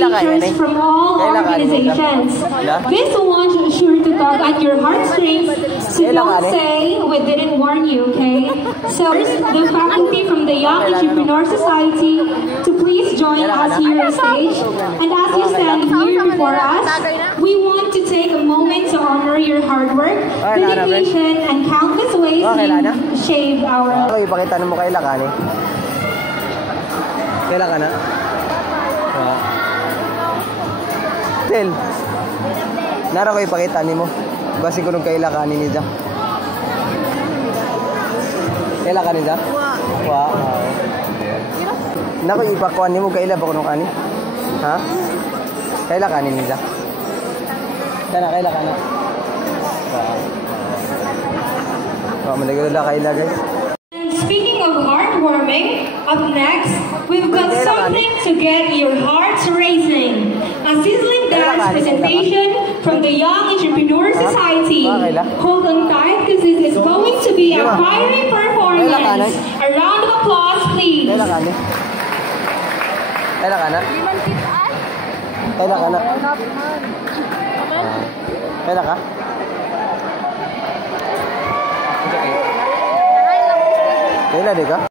speakers from all organizations. This one is sure to tug at your heartstrings, so don't say we didn't warn you, okay? So the faculty from the Young Entrepreneur Society to please join us here on stage. And as you stand here before us, we want to take a moment to honor your hard work, dedication, and countless ways you shaped our... Okay, ipakita mo kay Lakani. Kailan ka na? Tel, nara ko ipakita ni mo. Basi ko nung kailan ka ni Nida. Kailan ka Nida? Wow. Nako ipakuan ni mo kailan ba ko nung kani? Ha? Kailan ka ni Nida? Kailan ka na? Wow, malagay na kailan guys. Speaking of heartwarming, up next, we've got something to get your hearts racing. A sizzling dance presentation from the Young Entrepreneur Society. Hold on tight because this is going to be a fiery performance. A round of applause, please. Kailan ka na? Kailan ka? Kailan di ka?